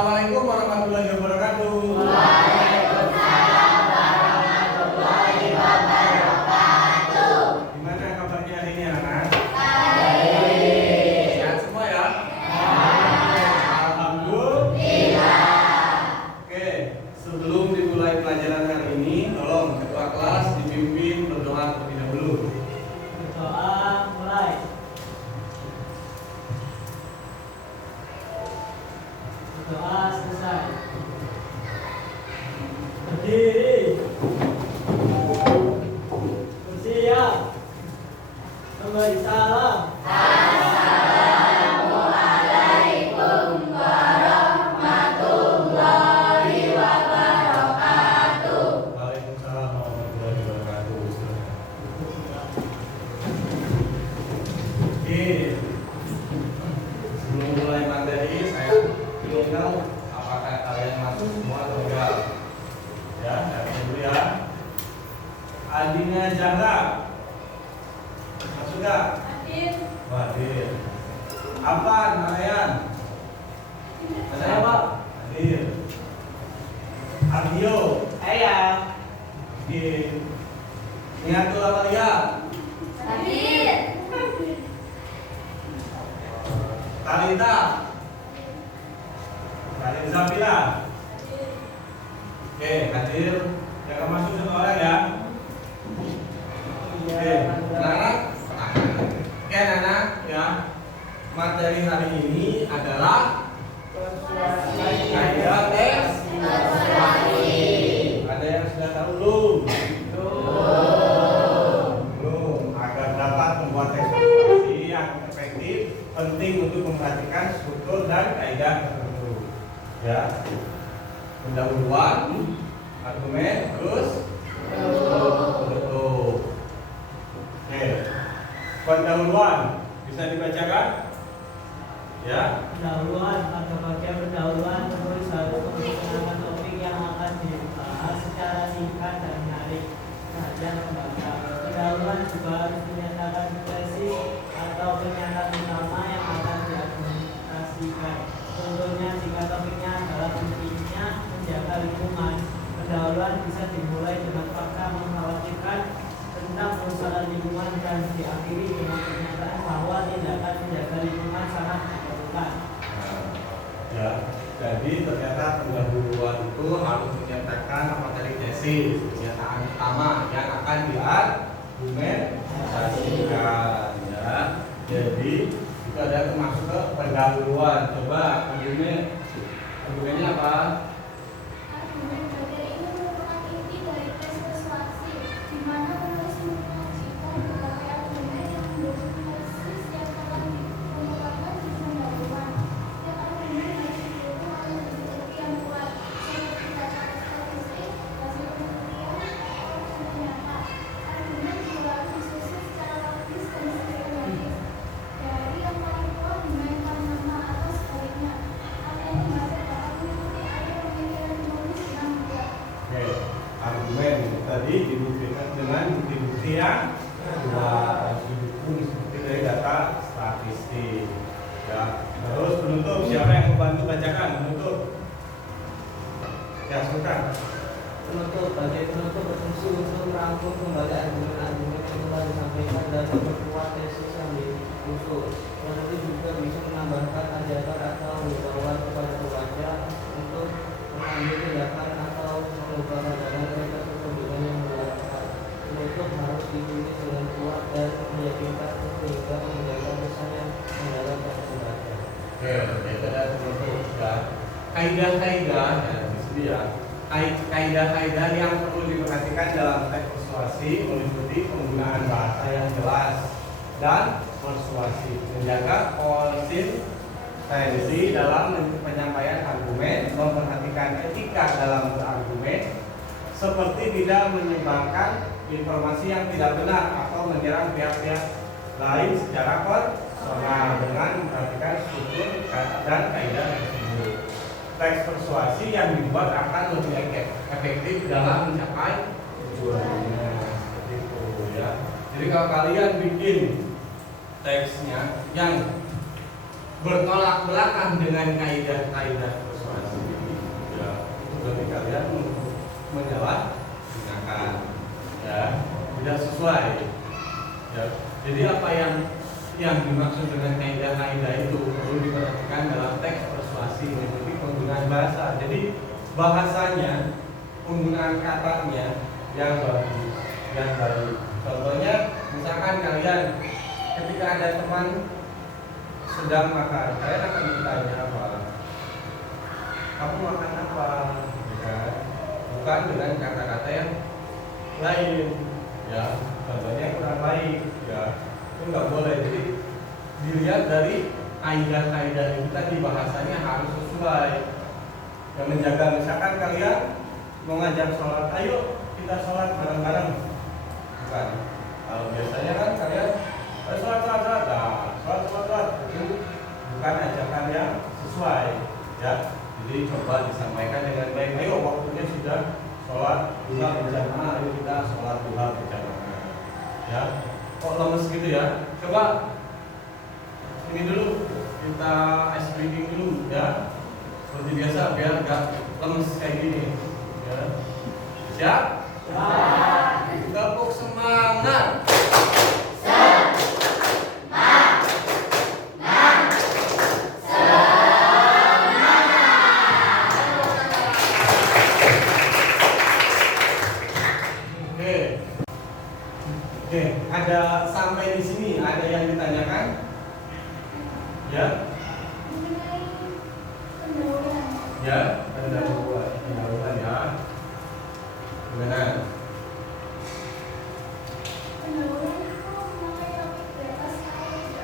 Assalamualaikum warahmatullahi wabarakatuh. Waalaikumsalam warahmatullahi wabarakatuh. Gimana kabarnya hari ini anak? Baik. Sehat semua ya? Alhamdulillah. Oke, sebelum dimulai pelajaran hari ini, tolong ketua kelas dipimpin berdoa terlebih dahulu. Berdoa mulai. Berdoa selesai. Berdiri. Bersiap. Memberi salam. Assalamualaikum warahmatullahi wabarakatuh. Waalaikumsalam warahmatullahi wabarakatuh. Oke, sebelum mulai materi, saya ingin tahu apakah kalian masuk semua atau enggak? Ya, dari dulu ya. Adina Zahra, masuk enggak? Hadir. Hadir. Apaan, Marian? Saya, Pak. Hadir. Ardio. Saya. Hadir. Niatul Amalia. Hadir. Talita. Talita Zabila. Oke, hadir. Jangan masuk satu orang ya. Oke, anak-anak. Oke, anak-anak ya. Materi hari ini adalah kaidah teks persuasi. Ada yang sudah tahu belum? Belum. Agar dapat membuat teks persuasi yang efektif, penting untuk memperhatikan struktur dan kaidah tertentu. Ya. Pendahuluan, argumen, terus penutup. Oke. Pendahuluan bisa dibacakan? Ya. Pendahuluan. Pada bagian pendahuluan penulis harus memperkenalkan topik yang akan dibahas secara singkat dan menarik perhatian pembaca. Pendahuluan juga harus menyatakan tesis atau pernyataan utama yang akan diargumentasikan. Contohnya jika topiknya adalah pentingnya menjaga lingkungan, pendahuluan bisa dimulai dengan fakta mengkhawatirkan tentang kerusakan lingkungan dan diakhiri dengan pernyataan bahwa tindakan menjaga lingkungan sangat diperlukan. Ya, jadi ternyata pendahuluan itu harus menyatakan materi tesis, pernyataan utama yang akan diargumentasikan. Ya, jadi itu ada termasuk ke pendahuluan. Coba argumennya apa? Argumen materi ini merupakan inti dari teks persuasi, di mana penulis menyajikan berbagai argumen yang mendukung tesis yang telah dikemukakan di pendahuluan. Setiap argumen harus didukung oleh bukti yang kuat, seperti data statistik, hasil penelitian, atau bukti nyata. Argumen juga harus disusun secara logis dan sistematis. Dari yang paling tua dimainkan nama atau sebaliknya. Hal ini dapat mengikuti alur pemikiran penulis yang mudah. Oke, argumen tadi dibuktikan dengan bukti-bukti yang kuat, didukung seperti dari data statistik. Ya, terus penutup, siapa yang membantu bacakan penutup? Ya, silakan. Penutup, bagi penutup berfungsi untuk merangkum kembali argumen-argumen yang telah disampaikan dan memperkuat tesis yang diusul. Penutup juga bisa menambahkan ajakan atau himbauan kepada pembaca untuk mengambil tindakan atau mengubah pandangan mereka sesuai dengan yang dilakukan. Penutup harus ditulis dengan kuat dan meyakinkan sehingga menjaga pesan yang mendalam pada pembaca. Oke, itu ada penutup ya. Kaidah-kaidah ya, di sini ya. Kaidah-kaidah yang perlu diperhatikan dalam teks persuasi meliputi penggunaan bahasa yang jelas dan persuasi, menjaga konsistensi dalam penyampaian argumen, memperhatikan etika dalam berargumen, seperti tidak menyebarkan informasi yang tidak benar atau menyerang pihak-pihak lain secara personal, dengan memperhatikan struktur dan kaidah tersebut. Teks persuasi yang dibuat akan lebih efektif dalam mencapai tujuannya. Seperti itu ya. Jadi kalau kalian bikin teksnya yang bertolak belakang dengan kaidah-kaidah persuasi, bagi kalian untuk menyalahgunakan, ya, tidak sesuai. Ya. Jadi apa yang dimaksud dengan kaidah-kaidah itu perlu diperhatikan dalam teks persuasi, jadi penggunaan bahasa. Jadi bahasanya, penggunaan katanya yang bagus, yang baik. Contohnya, misalkan kalian ketika ada teman sedang makan, kalian akan ditanya apa? Kamu makan apa? Ya, bukan dengan kata-kata yang lain, ya. Contohnya kurang baik, ya. Itu nggak boleh. Jadi dilihat dari kaidah-kaidah itu tadi, bahasanya harus sesuai. Yang menjaga, misalkan kalian mau ngajak sholat, ayo kita sholat bareng-bareng, bukan. Kalau biasanya kan kalian sholat, itu bukan ajakan yang sesuai, ya. Jadi coba disampaikan dengan baik. Ayo waktunya sudah sholat duha berjamaah, ayo kita sholat duha berjamaah, ya. Kok lemes gitu ya? Coba ini dulu, kita ice breaking dulu, ya. Seperti biasa biar gak lemes kayak gini, ya. Siap? Tepuk semangat. Oke, ada sampai di sini ada yang ditanyakan? Ya? Mengenai pendahuluan. Ya, pendahuluan ya. Gimana? Pendahuluan itu memakai topik di atas slide.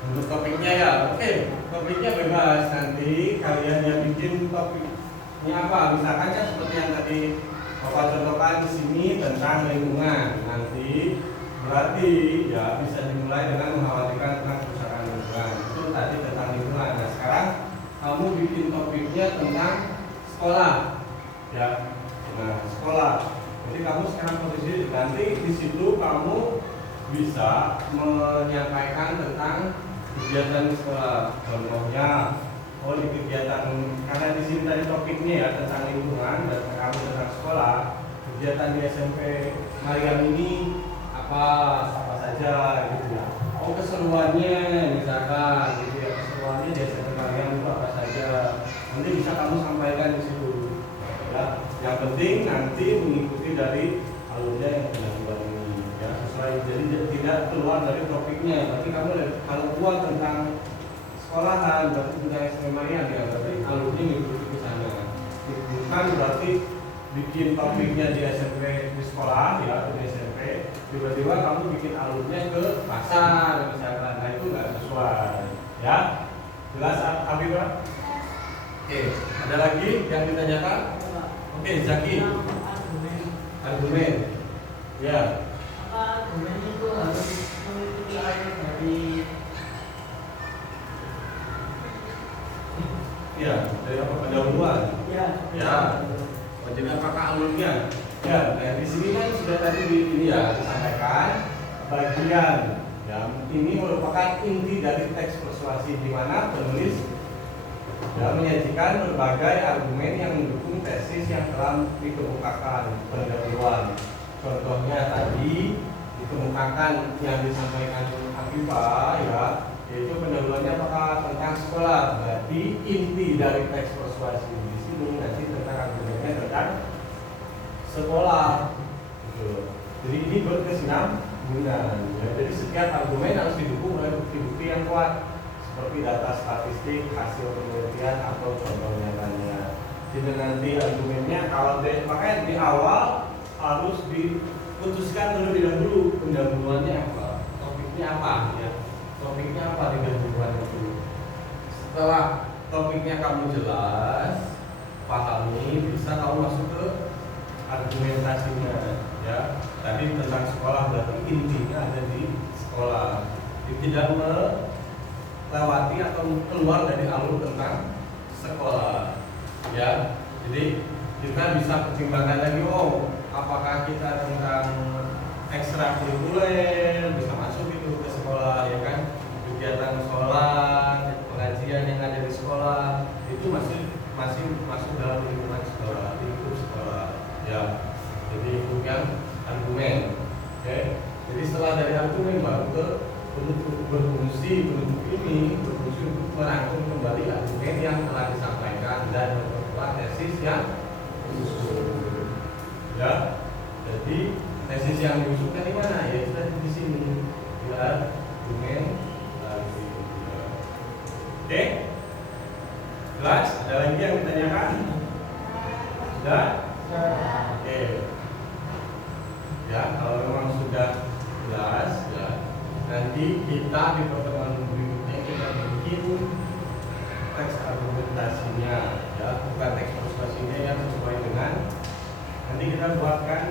Untuk topiknya ya, oke. Topiknya bebas, nanti kalian yang bikin topiknya apa? Misalkan kan seperti yang tadi Bapak contohkan di sini tentang lingkungan. Nanti berarti ya bisa dimulai dengan mengkhawatirkan tentang kerusakan lingkungan. Itu tadi tentang lingkungan. Nah sekarang kamu bikin topiknya tentang sekolah, ya. Nah sekolah. Jadi kamu sekarang posisi nanti di situ kamu bisa menyampaikan tentang kegiatan di sekolah. Contohnya, di kegiatan, karena di sini tadi topiknya ya tentang lingkungan dan kamu tentang sekolah, kegiatan di SMP Mariam ini apa saja gitu ya. Keseruannya misalkan gitu ya, keseruannya di SMP Mariam itu apa saja. Nanti bisa kamu sampaikan di situ. Ya, yang penting nanti mengikuti dari alurnya yang sudah dibuat ini, ya sesuai. Jadi tidak keluar dari topiknya. Berarti kamu kalau buat tentang sekolahan, berarti tentang SMP Mariam ya, berarti alurnya mengikuti ke sana. Bukan berarti bikin topiknya di SMP di sekolah ya, di SMP, tiba-tiba kamu bikin alurnya ke pasar misalkan. Nah itu nggak sesuai, ya. Jelas Habibah? Oke, ada lagi yang ditanyakan? Oke, Zaki. Argumen. Ya. Apa argumen itu harus mengikuti alur dari dari apa pendahuluan? ya. Jadi apakah alurnya? Ya, nah di sini kan sudah tadi ini ya disampaikan bagian. Ya, ini merupakan inti dari teks persuasi di mana penulis ya menyajikan berbagai argumen yang mendukung tesis yang telah dikemukakan pendahuluan. Contohnya tadi dikemukakan yang disampaikan Habibah ya, yaitu pendahuluannya apakah tentang sekolah. Berarti inti dari teks persuasi di sini nanti tentang argumennya tentang sekolah. Gitu. Jadi ini berkesinambungan. Ya. Jadi setiap argumen harus didukung oleh bukti-bukti yang kuat, seperti data statistik, hasil penelitian atau contoh nyatanya. Jadi nanti argumennya kalau makanya di awal harus diputuskan terlebih dahulu pendahuluannya apa, topiknya apa ya. Topiknya apa di pendahuluan itu. Setelah topiknya kamu jelas, pahami, bisa kamu masuk ke argumentasinya ya. Tadi tentang sekolah berarti intinya ada di sekolah. Tidak melewati atau keluar dari alur tentang sekolah ya. Jadi kita bisa pertimbangkan lagi, apakah kita tentang ekstrakurikuler bisa masuk itu ke sekolah ya kan, kegiatan sekolah, pengajian yang ada di sekolah itu masih masih masuk dalam lingkungan sekolah, lingkup sekolah, ya. Jadi itu yang argumen. Oke. Jadi setelah dari argumen baru ke berfungsi ini berfungsi untuk merangkum kembali argumen yang telah disampaikan dan memperkuat tesis yang diusul. Ya. Jadi tesis yang diusulkan di mana? Ya sudah di sini. Ya, argumen lagi. Oke. Jelas? Ada lagi yang ditanyakan? Sudah? Oke. Ya, kalau memang sudah jelas, ya. Nanti kita di pertemuan berikutnya kita bikin teks argumentasinya, ya, bukan teks persuasinya yang sesuai dengan. Nanti kita buatkan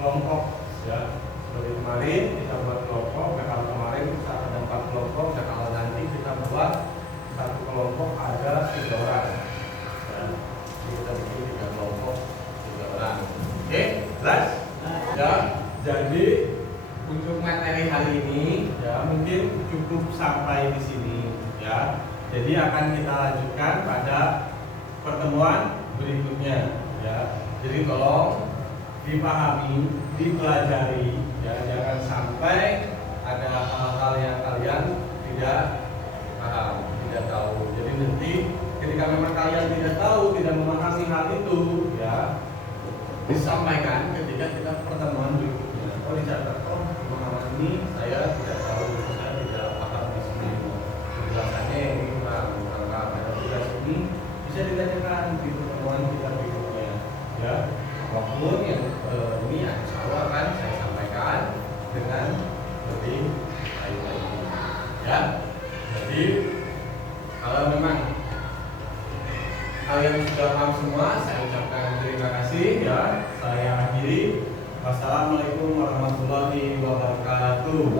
kelompok, ya. Seperti kemarin kita buat kelompok. Nah, kalau kemarin saat ada 4 kelompok, dan kalau nanti kita buat satu kelompok ada 3 orang. Ya. Jadi kita bikin 3 kelompok 3 orang. Oke, jelas? Ya. Jadi untuk materi hari ini ya mungkin cukup sampai di sini ya. Jadi akan kita lanjutkan pada pertemuan berikutnya ya. Jadi tolong dipahami, dipelajari ya, jangan sampai ada hal-hal yang kalian tidak paham, tidak tahu. Jadi nanti ketika memang kalian tidak tahu, tidak memahami hal itu ya, disampaikan ketika kita pertemuan berikutnya. Oh, dicatat, oh pemahaman ini saya tidak tahu, saya tidak paham di sini. Penjelasannya yang ini kurang lengkap. Ada tugas ini bisa ditanyakan di pertemuan kita berikutnya. Ya, apapun yang ini insya Allah akan saya sampaikan dengan lebih baik lagi. Ya, jadi kalau memang kalian sudah paham semua, saya ucapkan terima kasih ya. Saya akhiri. Wassalamualaikum warahmatullahi wabarakatuh.